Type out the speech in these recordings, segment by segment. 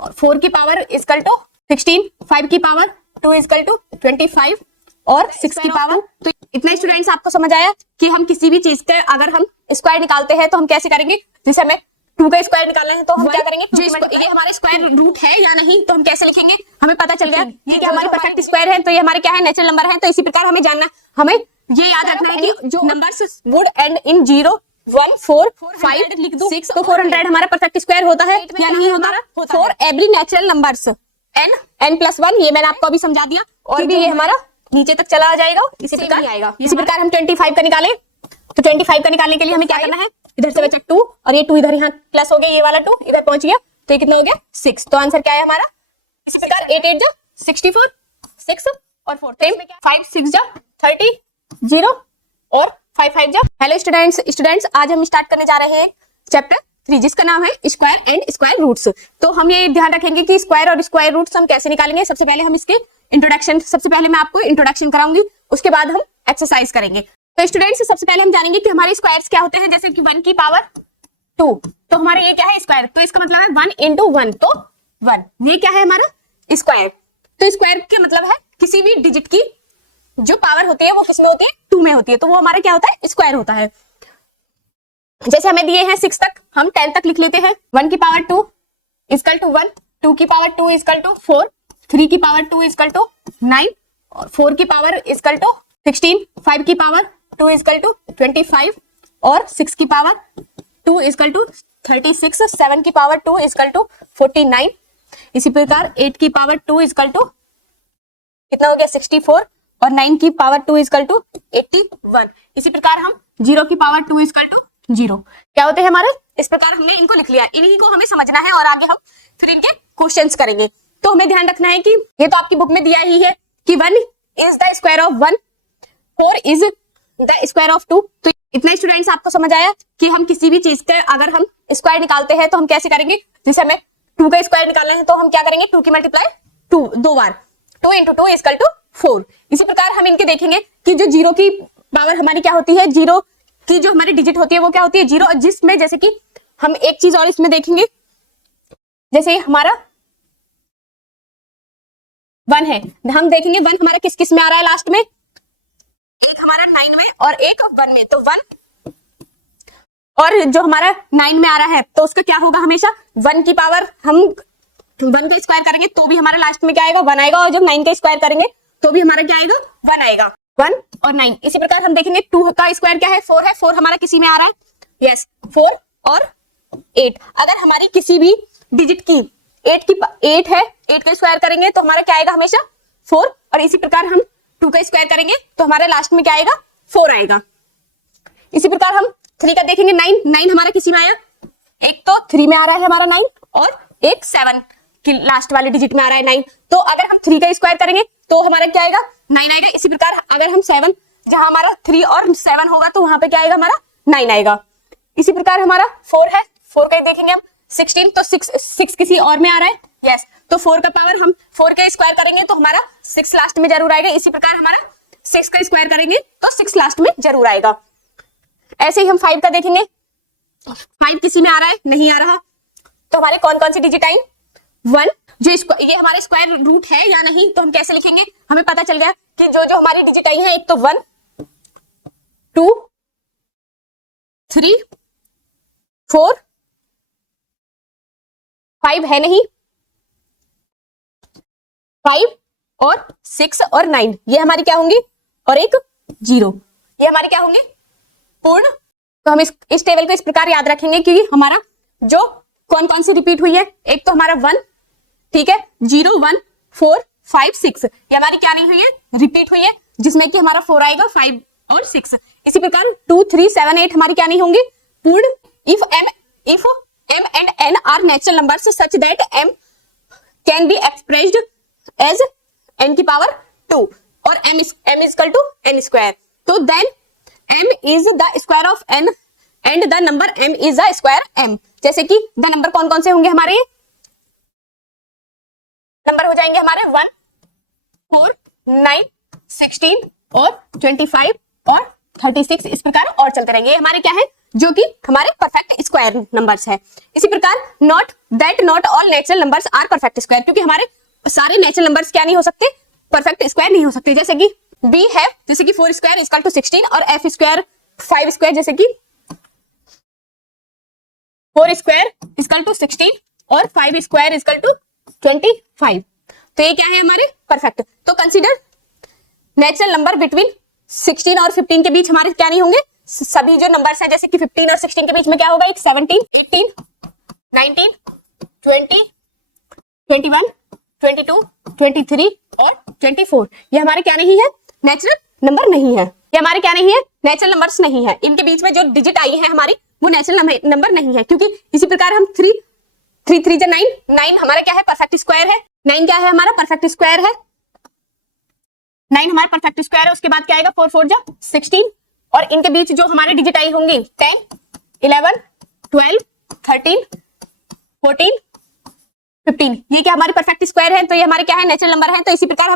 और 4 की power equal to 16, 5 की पावर 2 इक्वल टू 25 और 6 की पावर। तो इतना स्टूडेंट्स आपको समझ आया कि हम किसी भी चीज के अगर हम स्क्वायर निकालते हैं तो हम कैसे करेंगे। जैसे हमें 2 का स्क्वायर निकालना है तो हम क्या करेंगे, ये हमारे स्क्वायर रूट है या नहीं तो हम कैसे लिखेंगे, हमें पता चल गया ये क्या हमारे परफेक्ट स्क्वायर है, तो ये हमारे क्या है, नेचुरल नंबर है। तो इसी प्रकार हमें जानना, हमें ये याद रखना है कि जो नंबर्स वुड एंड इन 0, 1, 4, 5 लिख दो 6 तो 400 हमारा परफेक्ट स्क्वायर होता है या नहीं होता। For every natural numbers n+1, ये मैंने आपको अभी समझा दिया, और भी ये हमारा नीचे तक चला जाएगा। इसी प्रकार हम 25 का निकाले तो 25 का निकालने के लिए हमें क्या करना है, इधर से बचा 2 और ये 2 इधर यहाँ प्लस हो गया, ये वाला 2 इधर पहुंच गया, तो ये कितना हो गया 6। तो आंसर क्या है हमारा। इसी प्रकार 8 8 जा 64, 6 और 4 5 6 जा 30, 0 और 5 5 जा। हेलो स्टूडेंट्स आज हम स्टार्ट करने जा रहे हैं चैप्टर 3 जिसका नाम है स्क्वायर एंड स्क्वायर रूट्स। तो हम ये ध्यान रखेंगे कि स्क्वायर और स्क्वायर रूट्स हम कैसे निकालेंगे। सबसे पहले हम इसके सबसे पहले मैं आपको इंट्रोडक्शन कराऊंगी, उसके बाद हम एक्सरसाइज करेंगे। तो स्टूडेंट्स सबसे पहले हम जानेंगे कि हमारे स्क्वायर्स क्या होते हैं। जैसे कि 1 की पावर 2, तो हमारे ये क्या है स्क्वायर, तो इसका मतलब है 1 into 1 तो 1, ये क्या है हमारा स्क्वायर। तो स्क्वायर के मतलब है किसी भी डिजिट की जो पावर होती है वो किसमें होती है, 2 में होती है, तो वो हमारा क्या होता है स्क्वायर होता है। जैसे हमें दिए हैं 6 तक, हम 10 तक लिख लेते हैं। 1 की पावर 2 इक्वल टू 1, 2 की पावर 2 इक्वल टू 4, 3 की पावर 2 इक्वल टू 9 और 4 की पावर इक्वल टू 16, 5 की पावर 2 इक्वल टू 25 और 6 की पावर 2 इक्वल टू 36, 7 की पावर 2 इक्वल टू 49। इसी प्रकार 8 की पावर 2 इक्वल टू कितना हो गया 64 और 9 की पावर 2 इक्वल टू 81। इसी प्रकार हम 0 की पावर 2 इक्वल टू 0 क्या होते हैं हमारे। इस प्रकार हमने इनको लिख लिया, इन्हीं को हमें समझना है और आगे हम फिर इनके क्वेश्चंस करेंगे। तो हमें ध्यान रखना है कि ये तो आपकी बुक में दिया ही है कि 1 is the square of 1, 4 is the square of 2। तो इतना स्टूडेंट्स आपको समझ आया कि हम किसी भी चीज के अगर हम स्क्वायर निकालते हैं तो हम कैसे करेंगे। जैसे हमें 2 का स्क्वायर निकालना है तो हम क्या करेंगे, 2 की मल्टीप्लाई 2 दो बार, 2 into 2 इक्वल टू 4। इसी प्रकार हम इनके देखेंगे कि जो 0 की पावर हमारी क्या होती है, 0 की जो हमारी डिजिट होती है वो क्या होती है 0, जिसमें जैसे कि हम एक चीज और इसमें देखेंगे, जैसे हमारा 1 है, हम देखेंगे 1 हमारा किस किस में आ रहा है लास्ट में, एक हमारा 9 में और एक 1 में। तो 1 और जो हमारा 9 में आ रहा है तो उसका क्या होगा, हमेशा 1 की पावर हम 1 का स्क्वायर करेंगे तो भी हमारा लास्ट में क्या आएगा 1 आएगा, और जब 9 का स्क्वायर करेंगे तो भी हमारा क्या आएगा 1 आएगा, 1 और 9। इसी प्रकार हम देखेंगे 2 का स्क्वायर क्या है 4 है, 4 हमारा किसी में आ रहा है, यस 4 और 8। अगर हमारी किसी भी डिजिट की 8 है, 8 का स्क्वायर करेंगे तो हमारा क्या आएगा हमेशा 4, और इसी प्रकार हम 2 का स्क्वायर करेंगे तो हमारे लास्ट में क्या आएगा 4 आएगा। इसी प्रकार हम 3 का देखेंगे, 9 हमारा किसी में आया, एक तो 3 में आ रहा है हमारा 9 और एक 7 की लास्ट वाले डिजिट में आ रहा है 9। तो अगर हम 3 का स्क्वायर करेंगे तो हमारा क्या आएगा 9 आएगा। इसी प्रकार अगर हम 7, जहां हमारा 3 और 7 होगा तो वहां पे क्या आएगा हमारा 9 आएगा। इसी प्रकार हमारा 4 है, 4 का देखेंगे हम 16, तो 6 किसी और में आ रहा है, यस तो 4 का पावर हम 4 का स्क्वायर करेंगे तो हमारा 6 लास्ट में जरूर आएगा। इसी प्रकार हमारा 6 का स्क्वायर करेंगे तो 6 लास्ट में जरूर आएगा। ऐसे ही हम 5 का देखेंगे, 5 किसी में आ रहा है, नहीं आ रहा, तो हमारे कौन कौन सी डिजिट आई 1, जो ये हमारे स्क्वायर रूट है या नहीं तो हम कैसे लिखेंगे, हमें पता चल गया कि जो जो हमारी डिजिट आई है, एक तो 1, 2, 3, 4, 5 है नहीं, 5 और 6 और 9 ये हमारी क्या होंगी, और एक 0 ये हमारे क्या होंगे पूर्ण। तो हम इस टेबल को इस प्रकार याद रखेंगे कि हमारा जो कौन कौन सी रिपीट हुई है, एक तो हमारा 1, ठीक है, 0, 1, 4, 5, 6 ये हमारी क्या नहीं हुई है, रिपीट हुई है, जिसमें कि हमारा 4 आएगा, 5 और 6। इसी प्रकार 2, 3, 7, 8 हमारी क्या नहीं होंगी पूर्ण। If m and n are natural numbers such that m can be expressed as n की पावर 2 और m is equal to n square, तो then m is the square of n and the number m is the square m। जैसे कि the number कौन कौन से होंगे हमारे, नंबर हो जाएंगे हमारे 1, 4, 9, 16 और 25 और 36, इस प्रकार और चलते रहेंगे। ये हमारे क्या है जो कि हमारे परफेक्ट स्क्वायर नंबर्स है। इसी प्रकार not all natural numbers are perfect square, क्योंकि हमारे सारे नेचुरल नंबर्स क्या नहीं हो सकते, परफेक्ट स्क्वायर नहीं हो सकते। जैसे कि बी है, जैसे कि 4 स्क्वायर इक्वल टू 16 और एफ स्क्वायर 5 स्क्वायर, जैसे कि 4 स्क्वायर इक्वल टू 16 और 5 स्क्वायर इक्वल टू 25। तो ये क्या है हमारे परफेक्ट। तो कंसीडर नेचुरल नंबर बिटवीन 16 और 15 के बीच हमारे क्या नहीं होंगे, सभी जो नंबर्स हैं जैसे कि 15 और 16 के बीच में क्या होगा, एक 17, 18, 19, 20, 21, 22, 23 और 24, ये हमारे क्या नहीं है, नेचुरल नंबर नहीं है। ये हमारे क्या नहीं है, नेचुरल नंबर्स नहीं है। इनके बीच में जो डिजिट आई है हमारी वो नेचुरल नंबर नहीं है, क्योंकि इसी प्रकार हम 3 3 जा 9, 9 हमारा क्या है, परफेक्ट स्क्वायर है। 9 क्या है हमारा, परफेक्ट स्क्वायर है। 9 हमारा परफेक्ट स्क्वायर है। उसके बाद क्या आएगा, 4 4 जा 16 और इनके बीच जो हमारे डिजिट आई होंगी 10, 11, 12, 13, 14, 15, ये क्या हमारे परफेक्ट स्क्वायर है। तो ये हमारे क्या है, नेचुरल नंबर है। तो इसी प्रकार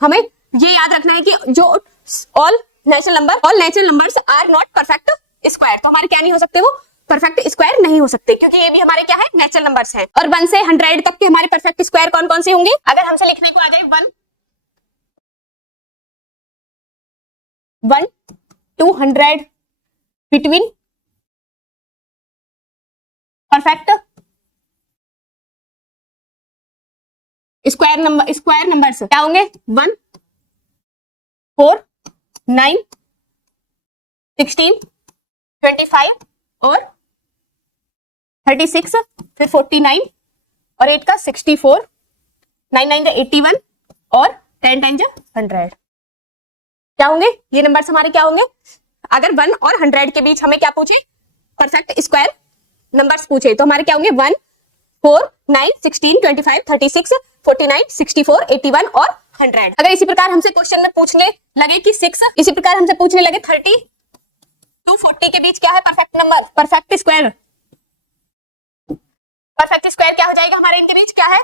हमें ये याद रखना है कि जो all natural numbers are not perfect square, तो हमारे क्या नहीं हो सकते, वो परफेक्ट स्क्वायर नहीं हो सकते, क्योंकि ये भी हमारे क्या है, नेचुरल नंबर्स हैं। और 1 से 100 तक के हमारे परफेक्ट स्क्वायर कौन कौन से होंगे, अगर हमसे लिखने को आ जाए 1 to 100 between perfect square numbers क्या होंगे, 1, 4, 9, 16, 25 और 36, फिर 49 और 8 का 64, 9 9 का 81 और 10 10 जा 100, क्या होंगे ये नंबर्स हमारे, क्या होंगे अगर 1 और 100 के बीच हमें क्या पूछे, परफेक्ट स्क्वायर नंबर्स पूछे, तो हमारे क्या होंगे 1, 4, 9, 16, 25, 36, 49, 64, 81 और 100। अगर इसी प्रकार हमसे क्वेश्चन में पूछने लगे कि 6, इसी प्रकार हमसे पूछने लगे 30 to 40 के बीच क्या है परफेक्ट नंबर, परफेक्ट स्क्वायर क्या हो जाएगा हमारे इनके बीच, क्या है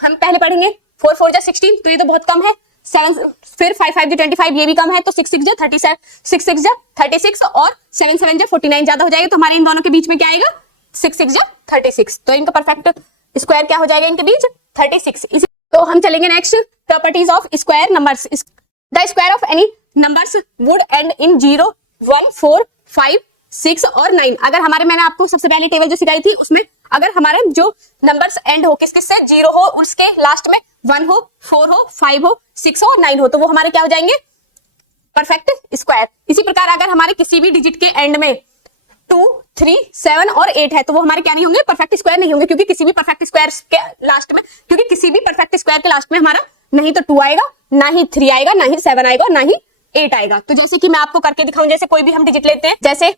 हम पहले पढ़ेंगे। 4 4 जा 16, तो ये तो बहुत कम है। 7 फिर 5 5 जा 25, ये भी कम है। तो 6 6 जा 37, 6 6 जा 36 और 7 7 जा 49 ज्यादा हो जाएगा। तो हमारे इन दोनों के बीच में क्या आएगा, 6 6 जा 36, तो इनका परफेक्ट स्क्वायर क्या हो जाएगा इनके बीच, 36। तो हम चलेंगे next, properties of square numbers. The square of any numbers would and in 0, 1, 4, 5, 6 और 9। अगर हमारे, मैंने आपको सबसे पहले टेबल जो सिखाई थी उसमें अगर हमारे जो नंबर्स एंड हो किस से, 0 हो, उसके लास्ट में 1 हो, 4 हो, 5 हो, 6 हो, 9 हो, तो वो हमारे क्या हो जाएंगे, परफेक्ट स्क्वायर। इसी प्रकार अगर हमारे किसी भी डिजिट के एंड में 2, 3, 7 और 8 है, तो वो हमारे क्या नहीं होंगे, परफेक्ट स्क्वायर नहीं होंगे, क्योंकि किसी भी परफेक्ट स्क्वायर के लास्ट में हमारा नहीं तो 2 आएगा, ना ही 3 आएगा, ना ही 7 आएगा, ना ही 8 आएगा। तो जैसे कि मैं आपको करके दिखाऊं, जैसे कोई भी हम डिजिट लेते हैं, जैसे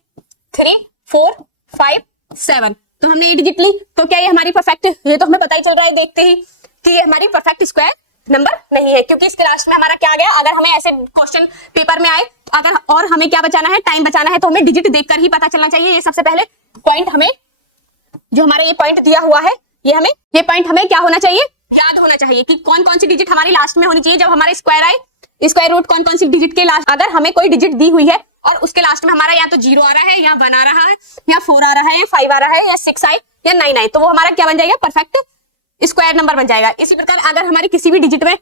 3, 4, 5, 7, तो हमने ये डिजिट ली, तो क्या ये हमारी परफेक्ट, ये तो हमें पता ही चल रहा है देखते ही कि ये हमारी परफेक्ट स्क्वायर नंबर नहीं है, क्योंकि इसके लास्ट में हमारा क्या आ गया। अगर हमें ऐसे क्वेश्चन पेपर में आए, अगर और हमें क्या बचाना है, टाइम बचाना है, तो हमें डिजिट देखकर ही पता चलना चाहिए। ये सबसे पहले पॉइंट हमें, जो हमारा ये पॉइंट दिया हुआ है, ये पॉइंट हमें क्या होना चाहिए, याद होना चाहिए कि कौन कौन सी डिजिट हमारी लास्ट में होनी चाहिए जब हमारे स्क्वायर आए। स्क्वायर रूट कौन कौन सी डिजिट के लास्ट, अगर हमें कोई डिजिट दी हुई है और उसके लास्ट में हमारा या तो 0 आ रहा है, या 1 आ रहा है, या 4 आ रहा है, या 5 आ रहा है, या 6 आए, या 9 आए, तो वो हमारा क्या बन जाएगा, परफेक्ट स्क्वायर नंबर बन जाएगा। इसी प्रकार अगर हमारी किसी भी डिजिट में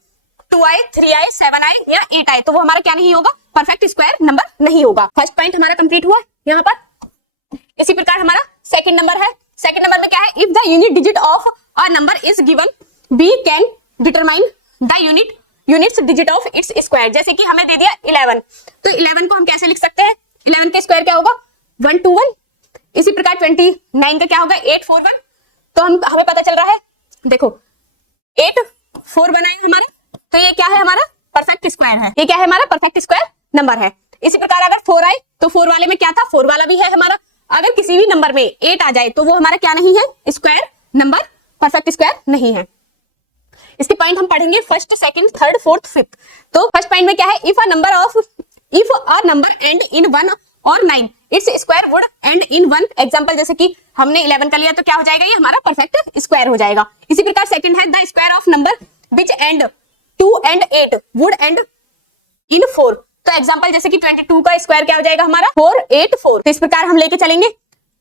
2 आए, 3 आए, 7 आए या 8 आए, तो वो हमारा क्या नहीं होगा, परफेक्ट स्क्वायर नंबर नहीं होगा। फर्स्ट पॉइंट हमारा कंप्लीट हुआ यहाँ पर। इसी प्रकार हमारा सेकंड नंबर है। सेकंड नंबर में क्या है, if the unit digit of a number is given, we can determine the units digit of its square. जैसे कि हमें दे दिया 11, तो 11 को हम कैसे लिख सकते हैं, 11 का स्क्वायर क्या होगा, 121। इसी प्रकार 29 का क्या होगा, 841। तो हमें पता चल रहा है, देखो 841 है हमारे, तो ये क्या है हमारा परफेक्ट स्क्वायर है, ये क्या है हमारा परफेक्ट स्क्वायर नंबर है। इसी प्रकार अगर 4 आए, तो 4 वाले में क्या था, 4 वाला भी है हमारा। अगर किसी भी नंबर में 8 आ जाए, तो वो हमारा क्या नहीं है, स्क्वायर नंबर, परफेक्ट स्क्वायर नहीं है। इसके पॉइंट हम पढ़ेंगे first, second, third, fourth, fifth. तो फर्स्ट पॉइंट में क्या है, if a number and in 1 और 9, it's square would and in 1। Example जैसे कि हमने 11 का लिया, तो क्या हो जाएगा, ये हमारा परफेक्ट स्क्वायर हो जाएगा। इसी प्रकार सेकंड है, the square of number which and 2 and 8 would and in 4। तो एग्जांपल जैसे कि 22 का स्क्वायर क्या हो जाएगा हमारा 484। तो इस प्रकार हम लेके चलेंगे।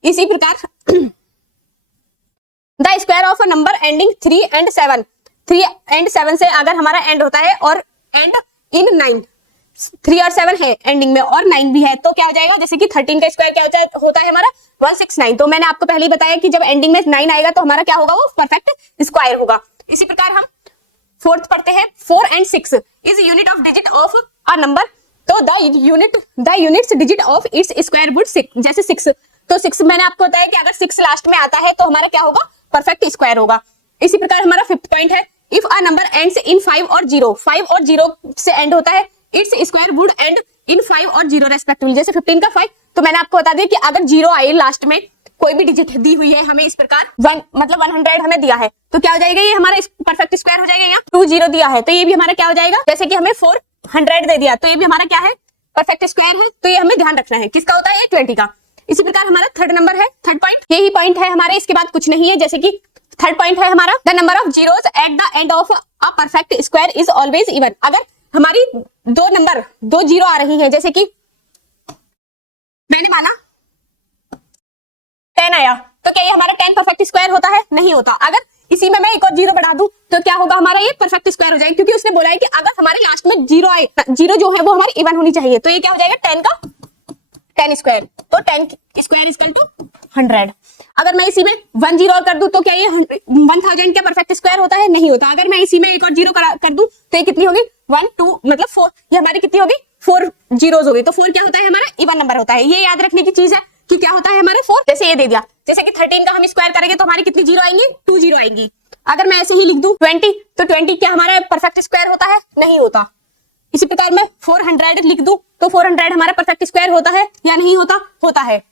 इसी प्रकार the square of a number ending 3 and 7, 3 and 7 से अगर हमारा एंड होता है और एंड इन 9, 3 और 7 है एंडिंग में और 9 भी है, तो क्या हो जाएगा, जैसे कि 13 का स्क्वायर क्या होता है हमारा 169। तो मैंने आपको पहले ही बताया कि जब एंडिंग में 9 आएगा तो हमारा क्या होगा, वो परफेक्ट स्क्वायर होगा। इसी प्रकार हम फोर्थ पढ़ते हैं, 4 and 6 is unit of digit of a number. तो the units digit of its square would 6, जैसे 6, तो 6 मैंने आपको बताया कि अगर 6 लास्ट में आता है तो हमारा क्या होगा, परफेक्ट स्क्वायर होगा। इसी प्रकार हमारा फिफ्थ पॉइंट है, if a number ends in 5 और 0, 5 और 0 से एंड होता है, it's square would and in 5 और 0 रेस्पेक्टिवली। जैसे 15 का 5, तो मैंने आपको बता दिया कि अगर 0 आए लास्ट में, कोई भी डिजिट दी हुई है हमें इस प्रकार 1 मतलब 100 हमें दिया है, तो क्या हो जाएगा, ये हमारा परफेक्ट स्क्वायर हो जाएगा। यहाँ 20 दिया है तो ये भी हमारा क्या हो जाएगा, जैसे कि हमें 400 दे दिया तो ये भी हमारा क्या है, परफेक्ट स्क्वायर है। तो ये हमें ध्यान रखना है, किसका होता है, ये 20 का। इसी प्रकार हमारा थर्ड नंबर है, थर्ड पॉइंट, यही पॉइंट है हमारे, इसके बाद कुछ नहीं है। जैसे कि थर्ड पॉइंट है हमारा, the number of zeros at the end of a perfect square is always even. अगर हमारी दो जीरो आ रही है, जैसे कि मैंने माना 10 आया, तो क्या ये हमारा 10 परफेक्ट स्क्वायर होता है, नहीं होता। अगर इसी में मैं एक और 0 बढ़ा दूं तो क्या होगा, हमारा ये परफेक्ट स्क्वायर हो जाएगा, क्योंकि उसने बोला है कि अगर हमारे लास्ट में 0 आए, 0 जो है वो हमारी इवन होनी चाहिए। तो ये क्या हो जाएगा, 10 का 10 स्क्वायर, तो 10 स्क्वायर इक्वल टू 100। अगर मैं इसी में 1 0 और कर दूं तो क्या ये 1000 का परफेक्ट स्क्वायर होता है, नहीं होता। अगर मैं इसी में एक और 0 कर दूं तो ये कितनी होगी, 1 2 मतलब 4, ये हमारी कितनी होगी, 4 जीरोस हो गई। तो 4 क्या होता है, हमारा इवन नंबर होता है। ये याद रखने की चीज है कि क्या होता है हमारे 4। जैसे ये दे दिया, जैसे कि 13 का हम स्क्वायर करेंगे तो हमारी कितनी 0 आएंगी, 2 0 आएंगी। अगर मैं ऐसे ही लिख दूं 20, तो 20 क्या हमारा परफेक्ट स्क्वायर होता है, नहीं होता। इसी प्रकार मैं 400 लिख दूं तो 400 हमारा परफेक्ट स्क्वायर होता है या नहीं होता, होता है।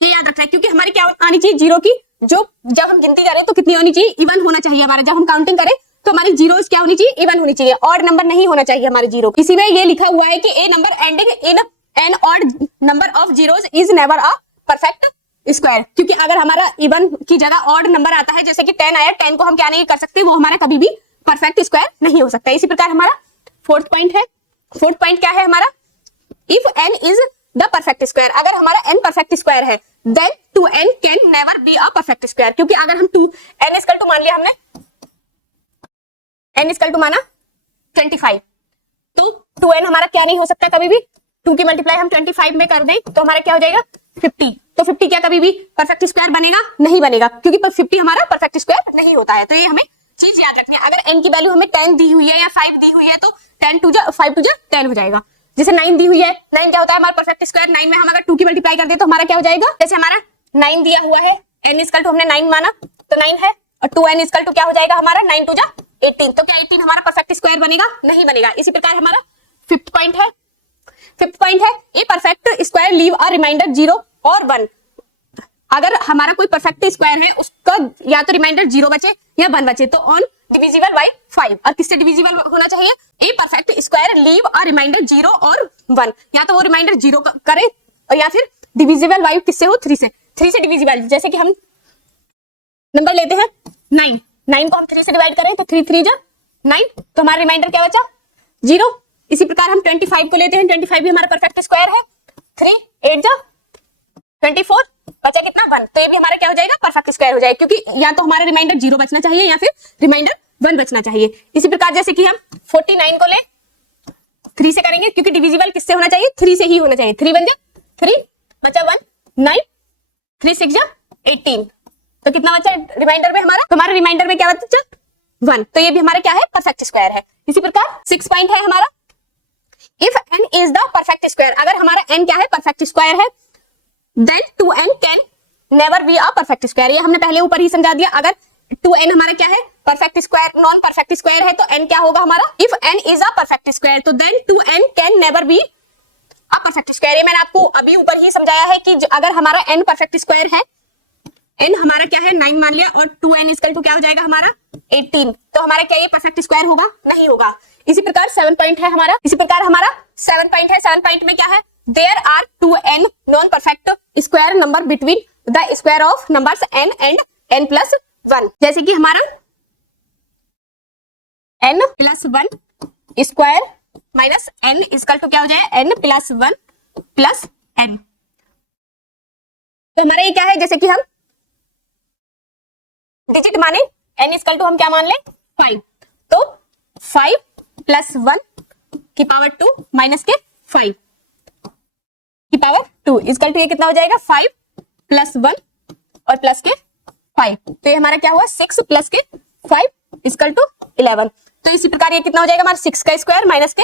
ये याद रखना है, क्योंकि हमारी क्या आनी चाहिए, 0 की जो जब हम गिनती करें तो कितनी होनी चाहिए, इवन होना चाहिए हमारा। जब हम काउंटिंग करें तो हमारी जीरोस क्या होनी चाहिए, इवन होनी चाहिए, ऑड नंबर नहीं होना चाहिए हमारे 0। इसी में ये लिखा हुआ है कि a number ending in an odd number of zeros is never a perfect square. क्योंकि अगर हमारा इवन की जगह ऑड नंबर आता है, जैसे कि 10 आया, 10 को हम क्या नहीं कर सकते, वो हमारा कभी भी परफेक्ट स्क्वायर नहीं हो सकता। इसी प्रकार हमारा फोर्थ पॉइंट है, फोर्थ पॉइंट क्या है हमारा, if n is the perfect square. अगर हमारा n परफेक्ट स्क्वायर है, then 2n can never be a perfect square. क्योंकि अगर हम n इक्वल टू मान लिया हमने, n इक्वल टू माना 25, तो 2n हमारा क्या नहीं हो सकता कभी भी, 2 की मल्टीप्लाई हम 25 में कर दें तो हमारा क्या हो जाएगा 50। तो 50 क्या कभी भी परफेक्ट स्क्वायर बनेगा, नहीं बनेगा, क्योंकि 50 हमारा परफेक्ट स्क्वायर नहीं होता है। तो ये हमें चीज याद रखनी है। अगर n की वैल्यू हमें 10 दी हुई है या 5 दी हुई है तो 10 टू जा 5 टू जा 10 हो जाएगा। जैसे 9 दी हुई है, 9 क्या होता है हमारा परफेक्ट स्क्वायर, 9 में हम अगर 2 की मल्टीप्लाई कर दे तो हमारा क्या हो जाएगा, जैसे हमारा 9 दिया हुआ है, n इक्वल टू हमने 9 माना तो 9 है, और 2n इक्वल टू क्या हो जाएगा हमारा 9 टू जा 18। तो क्या 18 हमारा परफेक्ट स्क्वायर बनेगा, नहीं बनेगा। इसी प्रकार हमारा फिफ्थ पॉइंट है, फिफ्थ पॉइंट है, a perfect square leave a remainder 0 और 1। अगर हमारा कोई परफेक्ट स्क्वायर है, उसका या तो रिमाइंडर 0 बचे या 1 बचे, तो ऑन डिविजिबल बाय 5। और किससे डिविजिबल होना चाहिए, a perfect square leave a remainder 0 और 1। या तो वो रिमाइंडर 0 करे और या फिर डिविजिबल बाय किससे हो, 3 से, 3 से डिविजिबल। जैसे कि हम नंबर लेते हैं 9, 9 को हम 3 से डिवाइड करें तो 3 3 जा 9, तो हमारा रिमाइंडर क्या बचा, 0। इसी प्रकार हम 25 को लेते हैं, 25 भी हमारा परफेक्ट स्क्वायर है, 3 8 जा 24, बचा कितना 1। तो ये भी हमारा क्या हो जाएगा, परफेक्ट स्क्वायर हो जाएगा, क्योंकि या तो हमारा रिमाइंडर 0 बचना चाहिए या फिर रिमाइंडर 1 बचना चाहिए। इसी प्रकार जैसे कि हम 49 को ले 3 से करेंगे, क्योंकि डिविजिबल किससे होना चाहिए, 3 से ही होना चाहिए। 3 1 जा 3, बचा 1 9, 3 6 जा 18, तो कितना बचा रिमाइंडर में हमारा, तो हमारा रिमाइंडर में क्या बचा 1। तो ये भी हमारा क्या है, परफेक्ट स्क्वायर है। इसी प्रकार 6 पॉइंट है हमारा, if n is the perfect square. अगर हमारा n क्या है, परफेक्ट स्क्वायर है, then 2n can never be a perfect square. ये हमने पहले ऊपर ही समझा दिया। अगर 2n हमारा क्या है, perfect square, non perfect square है, तो n क्या होगा हमारा, if n is a perfect square, तो then 2n can never be a perfect square. ये मैंने आपको अभी ऊपर ही समझाया है कि अगर हमारा n परफेक्ट स्क्वायर है, n हमारा क्या है 9 मान लिया, और 2n इक्वल टू क्या हो जाएगा हमारा 18, तो हमारा क्या ये परफेक्ट स्क्वायर होगा, नहीं होगा। इसी प्रकार 7 पॉइंट है हमारा, इसी प्रकार हमारा 7 पॉइंट है। 7 पॉइंट में क्या है, there are 2n non perfect square number between the square of numbers n and n plus 1। जैसे कि हमारा n plus 1 square minus n equal to क्या हो जाए n प्लस 1 प्लस n। तो हमारा ये क्या है, जैसे कि हम डिजिट माने n इक्वल टू हम क्या मान ले 5, तो 5 प्लस 1 की पावर 2 माइनस के 5 की पावर 2 इक्वल टू ये कितना हो जाएगा 5 प्लस 1 और प्लस के 5, तो ये हमारा क्या हुआ 6 प्लस के 5 इक्वल टू 11। तो इसी प्रकार ये कितना हो जाएगा हमारा 6 का स्क्वायर माइनस के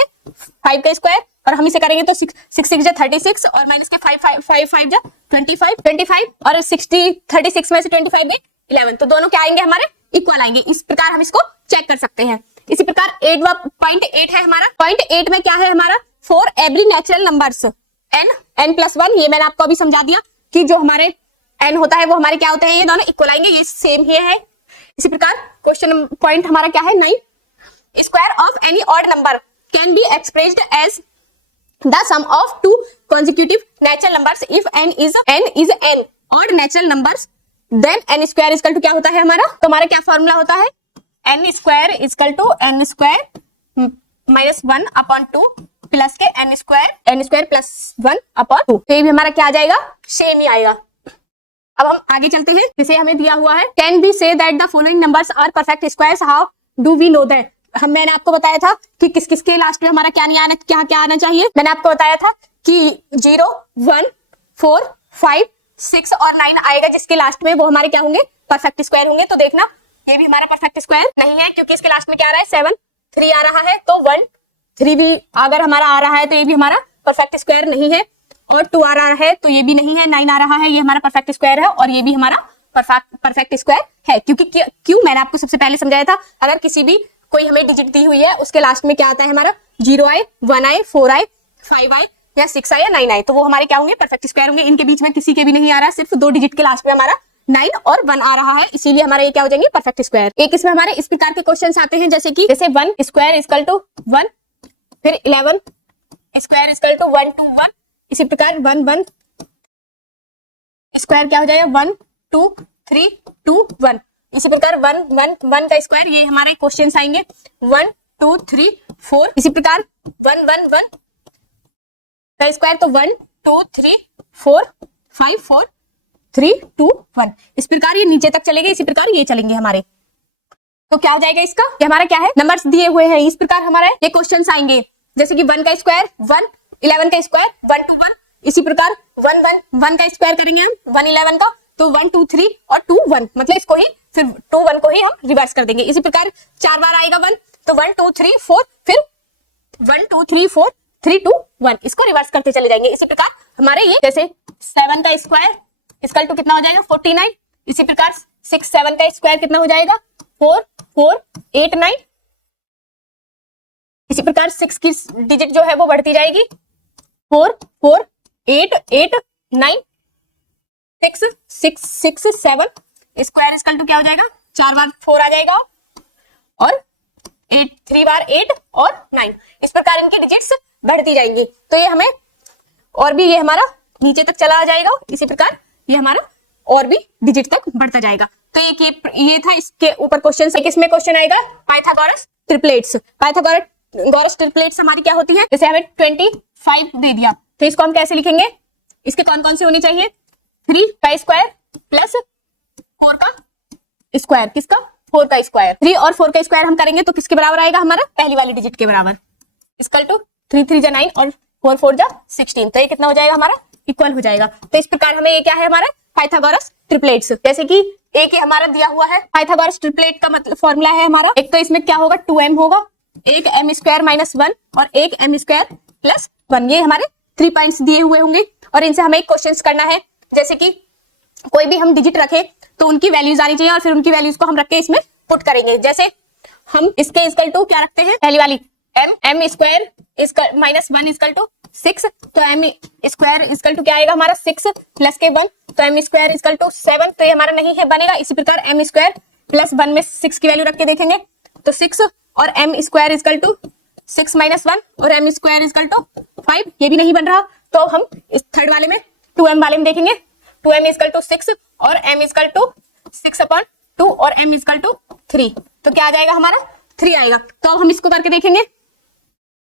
5 का स्क्वायर, और हम इसे करेंगे तो 6 6 जा 36 और माइनस के 5 5 जा 25 और 60 36 में से 25 गए 11, तो दोनों क्या आएंगे हमारे इक्वल आएंगे। इस प्रकार हम इसको चेक कर सकते हैं। इसी प्रकार 8 है हमारा, पॉइंट 8 में क्या है हमारा for every natural numbers n plus 1, ये मैंने आपको अभी समझा दिया कि जो हमारे n होता है वो हमारे क्या होते हैं, ये दोनों इक्वल आएंगे, ये सेम ही है। इसी प्रकार क्वेश्चन पॉइंट हमारा क्या है 9, square of any odd number can be expressed as the sum of two consecutive natural numbers if n is n odd natural numbers then n square equal to क्या होता है हमारा, तो हमारा क्या फॉर्मूला होता है n square equal to n square minus 1 upon 2 plus के n स्क्वायर प्लस 1 अपॉन 2, तो ये भी हमारा क्या आ जाएगा सेम ही आएगा। अब हम आगे चलते हैं, जिसे हमें दिया हुआ है can be said that the following numbers are perfect squares, how do we know that. मैंने आपको बताया था कि किस किस के लास्ट में हमारा क्या नहीं आना, क्या आना चाहिए। मैंने आपको बताया था कि 0 1 4 5 6 और 9 आएगा, जिसके लास्ट में वो हमारे क्या होंगे परफेक्ट स्क्वायर होंगे। तो देखना ये भी हमारा परफेक्ट स्क्वायर नहीं है, क्योंकि इसके लास्ट में क्या आ रहा है 7 3 आ रहा है, तो 1 3 भी अगर हमारा आ रहा है तो ये भी हमारा परफेक्ट स्क्वायर नहीं है, और 2 आ रहा है तो ये भी नहीं है, 9 आ रहा है ये हमारा परफेक्ट स्क्वायर है, और ये भी हमारा परफेक्ट स्क्वायर है। क्योंकि क्यों मैंने आपको सबसे पहले समझाया था, अगर किसी भी कोई हमें डिजिट दी हुई है उसके लास्ट में क्या आता है हमारा 0 आए 1 आए 4 आए 5 आए या 6 आए या 9 आए, तो वो हमारे क्या होंगे परफेक्ट स्क्वायर होंगे। इनके बीच में किसी के भी नहीं आ रहा है, सिर्फ 2 डिजिट के लास्ट में हमारा 9 और 1 आ रहा है, इसीलिए हमारे ये क्या हो जाएंगे परफेक्ट स्क्वायर। एक इसमें हमारे इस प्रकार के क्वेश्चंस आते हैं, जैसे 1 स्क्वायर इक्वल टू 1, फिर 11 स्क्वायर इक्वल टू 1 2 1, इसी प्रकार 1 1 स्क्वायर क्या हो जाएगा 1 2 3 2 1, इसी प्रकार 1 1 1 का स्क्वायर, ये हमारे क्वेश्चंस आएंगे 1 2 3 4, इसी प्रकार 1 1 1 का स्क्वायर, तो 1 2 3 4 5 4 3 2 1, इस प्रकार ये नीचे तक चलेंगे, इसी प्रकार ये चलेंगे हमारे। तो क्या हो जाएगा इसका, ये हमारा क्या है नंबर्स दिए हुए हैं, इस प्रकार हमारे ये क्वेश्चंस आएंगे, जैसे कि 1 का स्क्वायर 1, 11 का स्क्वायर 1 2 1, इसी प्रकार 1 1 1 का स्क्वायर करेंगे हम 1 11 का, तो 1 2 3 और 2 1, मतलब इसको ही फिर 2 1 को ही हम रिवर्स कर देंगे। इसी प्रकार 4 बार आएगा 1, तो 1 2 3 4, फिर 1 2 3 4 3 2 1, इसको रिवर्स करते चले जाएंगे। इसी प्रकार हमारे ये जैसे 7 का स्क्वायर इक्वल टू कितना हो जाएगा 49, इसी प्रकार 6 7 का स्क्वायर कितना हो जाएगा 4 4 8 9, इसी प्रकार 6 की डिजिट जो है वो बढ़ती जाएगी 4 4 8 8 9 6 6 6 7, स्क्वायर इक्वल टू क्या हो जाएगा 4 बार 4 आ जाएगा और 8 3 बार 8 और 9, इस प्रकार इनकी डिजिट्स बढ़ती जाएंगी। तो ये हमें और भी ये हमारा नीचे तक चला जाएगा, इसी प्रकार ये हमारा और भी डिजिट तक बढ़ता जाएगा। तो ये था इसके ऊपर क्वेश्चन। एक इसमें क्वेश्चन आएगा पाइथागोरस ट्रिपलेट्स। पाइथागोरस ट्रिपलेट्स हमारी क्या होती है, जैसे हमें 25 दे दिया, तो इसको हम कैसे लिखेंगे, इसके कौन कौन से होने चाहिए 3 का स्क्वायर प्लस 4 का स्क्वायर, किसका 4 का स्क्वायर, 3 और 4 का स्क्वायर हम करेंगे तो किसके बराबर आएगा हमारा पहली वाली डिजिट के बराबर, इक्वल टू 3 3 जा 9 और 4 4 जा 16, तो ये कितना हो जाएगा हमारा इक्वल हो जाएगा। तो इस प्रकार हमें ये क्या है हमारा पाइथागोरस ट्रिपलेट्स, जैसे कि एक हमारा दिया हुआ है पाइथागोरस ट्रिपलेट का मतलब फॉर्मूला है हमारा, एक तो इसमें क्या होगा 2m होगा, एक m स्क्वायर माइनस 1 और एक m स्क्वायर प्लस 1, ये हमारे 3 पॉइंट्स दिए हुए होंगे, और इनसे हमें एक क्वेश्चन करना है, जैसे कि कोई भी हम डिजिट रखे तो उनकी वैल्यूज आनी चाहिए और फिर उनकी वैल्यूज को हम रख के इसमें पुट करेंगे। जैसे हम इसके इक्वल टू क्या रखते हैं, पहली वाली m square minus 1 equal to 6, तो m स्क्वायर इक्वल टू क्या आएगा हमारा 6 प्लस के 1, तो m स्क्वायर इक्वल टू 7, तो ये हमारा नहीं है बनेगा। इसी प्रकार m स्क्वायर प्लस 1 में 6 की वैल्यू रख के देखेंगे, तो 6 और m square equal to 6 minus 1 और m स्क्वायर इक्वल टू 5, ये भी नहीं बन रहा, तो हम इस थर्ड वाले में 2m वाले में देखेंगे, 2m इक्वल टू 6 और m इक्वल टू 6 अपॉन 2 और m इक्वल टू 3, तो क्या आ जाएगा हमारा 3 आएगा। तो अब हम इसको करके देखेंगे,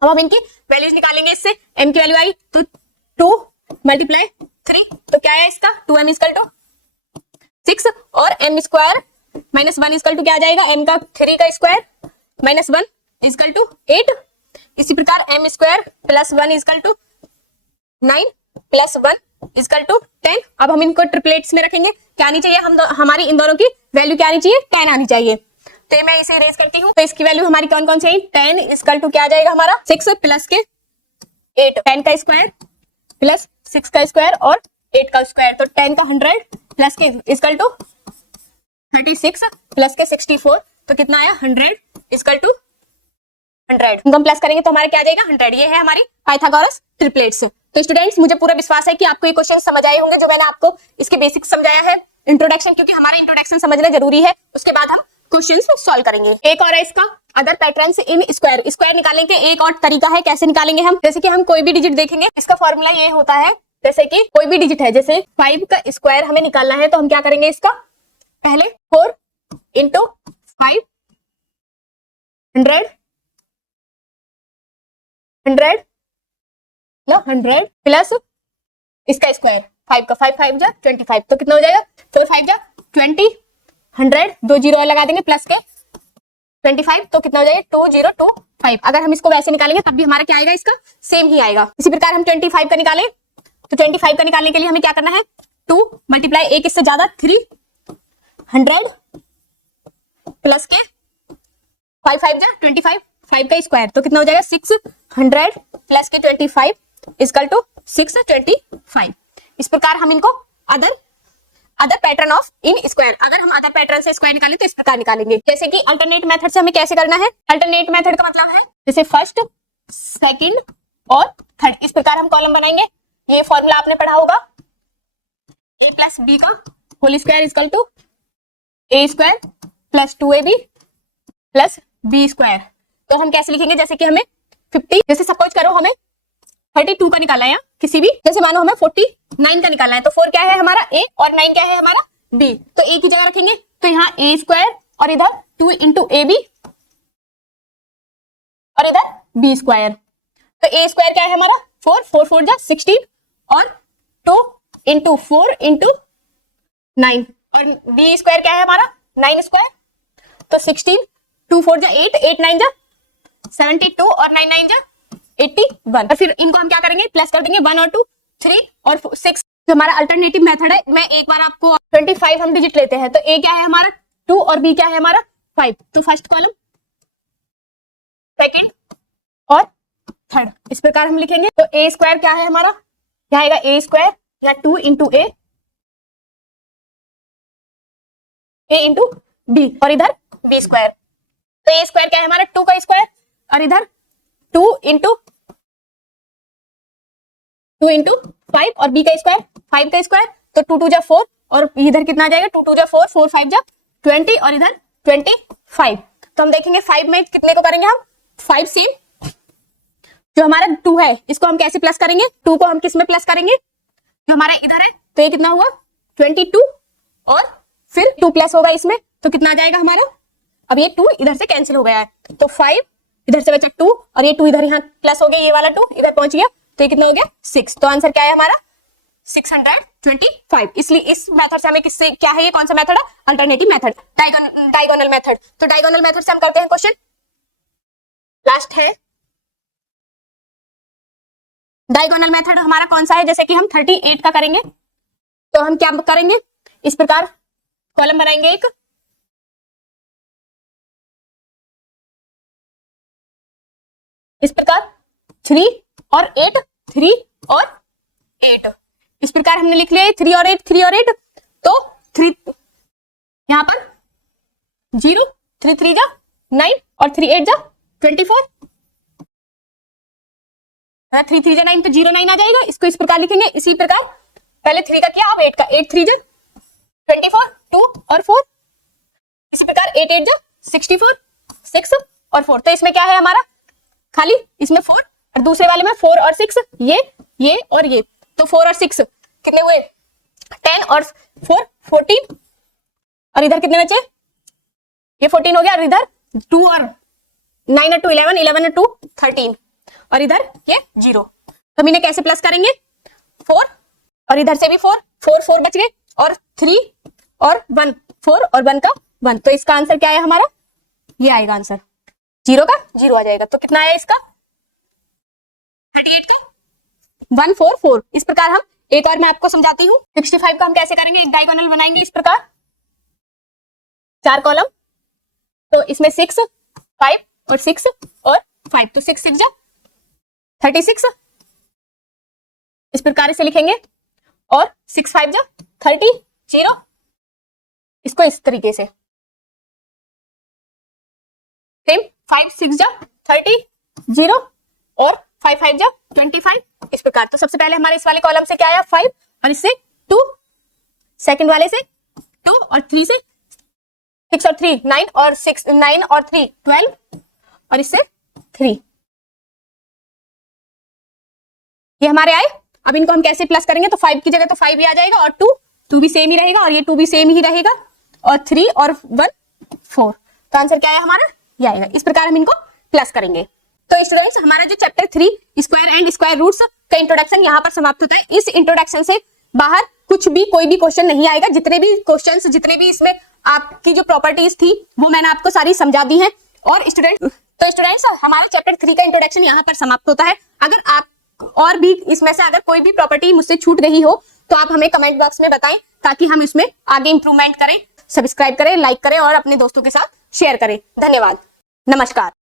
अब हम इनकी वैल्यूज निकालेंगे इससे। m की वैल्यू आई तो 2 मल्टीप्लाई 3, तो क्या है इसका 2m इक्वल टू 6 और m square minus 1 equal to क्या आ जाएगा, m का 3 का स्क्वायर माइनस 1 इक्वल टू 8। इसी प्रकार m square plus 1 equal to 9 plus 1 equal to 10। अब हम इनको ट्रिपलेट्स में रखेंगे, क्या आनी चाहिए, हमारी इन दोनों की वैल्यू क्या आनी चाहिए, 10 आनी चाहिए। तो मैं इसे इरेज करती हूँ। तो इसकी वैल्यू हमारी कौन कौन सी है, 10 इक्वल टू क्या आ जाएगा हमारा 6 प्लस के 8, 10 का स्क्वायर प्लस 6 का स्क्वायर और 8 का स्क्वायर, तो 10 का 100 प्लस के इक्वल टू 36 प्लस के 64, तो कितना आया 100 इक्वल टू 100। हम प्लस करेंगे तो हमारे क्या आ जाएगा 100। ये है हमारी पाइथागोरस ट्रिपलेट्स। तो स्टूडेंट्स मुझे पूरा विश्वास है कि आपको ये क्वेश्चन समझ आए होंगे, जो मैंने आपको इसके बेसिक्स समझाया है, इंट्रोडक्शन, क्योंकि हमारा इंट्रोडक्शन समझना जरूरी है, उसके बाद हम क्वेश्चंस सॉल्व करेंगे। एक और है इसका other patterns in square. Square निकालने के एक और तरीका है, कैसे निकालेंगे हम, जैसे कि हम कोई भी डिजिट देखेंगे, इसका फॉर्मूला ये होता है, जैसे कि कोई भी डिजिट है, जैसे 5 का स्क्वायर हमें निकालना है, तो हम क्या करेंगे, इसका पहले 4 इंटू 5 100 प्लस इसका स्क्वायर 5 का 5 5 जा 25, तो कितना हो जाएगा 4 5 जा 20, 100 दो जीरो लगा देंगे प्लस के 25, तो कितना हो जाएगा 2025। अगर हम इसको वैसे निकालेंगे तब भी हमारा क्या आएगा, इसका सेम ही आएगा। इसी प्रकार हम 25 का निकालें, तो 25 का निकालने के लिए हमें क्या करना है, 2 मल्टीप्लाई एक इससे ज्यादा 3, 100 प्लस के 5 5 जा 25, 5 का स्क्वायर, तो कितना हो जाएगा 600 प्लस के 25 इक्वल टू 625। इस प्रकार हम इनको other pattern of in square, अगर हम अदर पैटर्न से स्क्वायर निकालें तो इस प्रकार निकालेंगे। जैसे कि अल्टरनेट मेथड से हमें कैसे करना है, अल्टरनेट मेथड का मतलब है जैसे फर्स्ट, सेकंड और थर्ड, इस प्रकार हम कॉलम बनाएंगे। ये फॉर्मूला आपने पढ़ा होगा, a प्लस बी का whole square equal to a square plus 2ab plus b square. तो हम कैसे लिखेंगे, जैसे कि हमें 50, जैसे सपोज करो हमें 32 का निकालना है, जैसे मानो हमें 49 का निकालना है, तो 4 क्या है हमारा a और 9 क्या है हमारा b, तो a की जगह रखेंगे, तो यहाँ a स्क्वायर और इधर 2 इंटू ab और इधर b स्क्वायर, तो a स्क्वायर क्या है हमारा 4 4 4 जा 16 और 2 इंटू 4 इंटू 9 और b स्क्वायर क्या है हमारा 9 स्क्वायर, तो 16 2 4 जा 8 8 9 जा 72 और 9 9 जा 81, और फिर इनको हम क्या करेंगे, प्लस कर देंगे 1 और 2 3 और 6। जो हमारा अल्टरनेटिव मेथड है, मैं एक बार आपको 25 हम डिजिट लेते हैं, तो a क्या है हमारा 2 और b क्या है हमारा 5, तो फर्स्ट कॉलम, सेकंड और थर्ड, इस प्रकार हम लिखेंगे। तो a स्क्वायर क्या है हमारा, क्या आएगा a स्क्वायर या 2 इंटू a इंटू b और इधर b स्क्वायर, तो a स्क्वायर क्या है हमारा 2 का स्क्वायर और इधर 2 इंटू 5 और b का स्क्वायर 5 का स्क्वायर, तो 2 2 जा 4 और इधर कितना आ जाएगा 2 2 जा 4 4 5 जा 20 और इधर 25। तो हम देखेंगे 5 में कितने को करेंगे हम, 5 से जो हमारा 2 है इसको हम कैसे प्लस करेंगे, 2 को हम किस में प्लस करेंगे, जो हमारा इधर है, तो ये कितना हुआ 22 और फिर 2 प्लस होगा इसमें, तो कितना आ जाएगा हमारा, अब ये 2 इधर से कैंसिल हो गया है, तो 5 इधर से बचा 2 और ये 2 इधर यहाँ प्लस हो गया, ये वाला 2 इधर पहुंच गया, तो ये कितना हो गया 6। तो आंसर क्या है हमारा 625। इसलिए इस मेथड से हमें किससे क्या है, ये कौन सा मेथड है, अल्टरनेटिव मेथड, डायगोनल मेथड। तो डायगोनल मेथड से हम करते हैं क्वेश्चन, लास्ट है डायगोनल मेथड हमारा कौन सा है, जैसे कि हम 38 का करेंगे, तो हम क्या करेंगे, इस प्रकार कॉलम बनाएंगे एक, इस प्रकार 3 और 8 3 और 8, इस प्रकार हमने लिख लिया 3 और 8 3 और 8, तो 3 यहां पर 0 3 3 जा 9 और 3 8 जा 24, 3 3 जा 9 तो 0 9 आ जाएगा, इसको इस प्रकार लिखेंगे। इसी प्रकार पहले 3 का किया, अब 8 का, 8 3 जा 24 2 और 4, इसी प्रकार 8 8 जा 64 6 और 4, तो इसमें क्या है हमारा खाली इसमें 4 और दूसरे वाले में 4 और 6, ये और ये, तो 4 और 6 कितने हुए 10 और 4 14 और इधर कितने बचे, ये 14 हो गया और इधर 2 और 9 और 2 11 11 और 2 13, और इधर ये 0। तो हम इन्हें कैसे प्लस करेंगे? 4 और इधर से भी 4, 4 बच गए और 3 और 1, 4 और 1 का 1। तो इसका आंसर क्या है हमारा? ये आएगा आंसर, 0 का 0 आ जाएगा। तो कितना आया इसका? 38 का 144। इस प्रकार हम एक और मैं आपको समझाती हूँ। 65 का हम कैसे करेंगे? एक डायगोनल बनाएंगे इस प्रकार, 4 कॉलम, तो इसमें 6, 5 और 6 और 5, तो 6 6 जा 36, इस प्रकार इसे लिखेंगे, और 6 5 जा 30, 0, इसको इस तरीके से सेम 5 6 जा 30, 0 और 5 5 जा 25, इस प्रकार। तो सबसे पहले हमारे इस वाले कॉलम से क्या आया? 5 और इससे 2, सेकंड वाले से 2 और 3 से 6 और 3 9 और 6 9 और 3 12 और इससे 3, ये हमारे आए। अब इनको हम कैसे प्लस करेंगे? तो 5 की जगह तो 5 ही आ जाएगा और 2 भी सेम ही रहेगा और ये 2 भी सेम ही रहेगा और 3 और 1 4। तो आंसर क्या है हमारा? ये आएगा। इस प्रकार हम इनको प्लस करेंगे। तो स्टूडेंट्स, हमारा जो chapter 3 square and square roots का इंट्रोडक्शन यहाँ पर समाप्त होता है। इस इंट्रोडक्शन से बाहर कुछ भी कोई भी क्वेश्चन नहीं आएगा। जितने भी क्वेश्चंस, जितने भी इसमें आपकी जो प्रॉपर्टीज थी वो मैंने आपको सारी समझा दी है। और स्टूडेंट्स हमारा चैप्टर 3 का इंट्रोडक्शन यहाँ पर समाप्त होता है। अगर आप और भी इसमें से अगर कोई भी प्रॉपर्टी मुझसे छूट गई हो तो आप हमें कमेंट बॉक्स में बताएं, ताकि हम इसमें आगे इंप्रूवमेंट करें। सब्सक्राइब करें, लाइक करें और अपने दोस्तों के साथ शेयर करें। धन्यवाद, नमस्कार।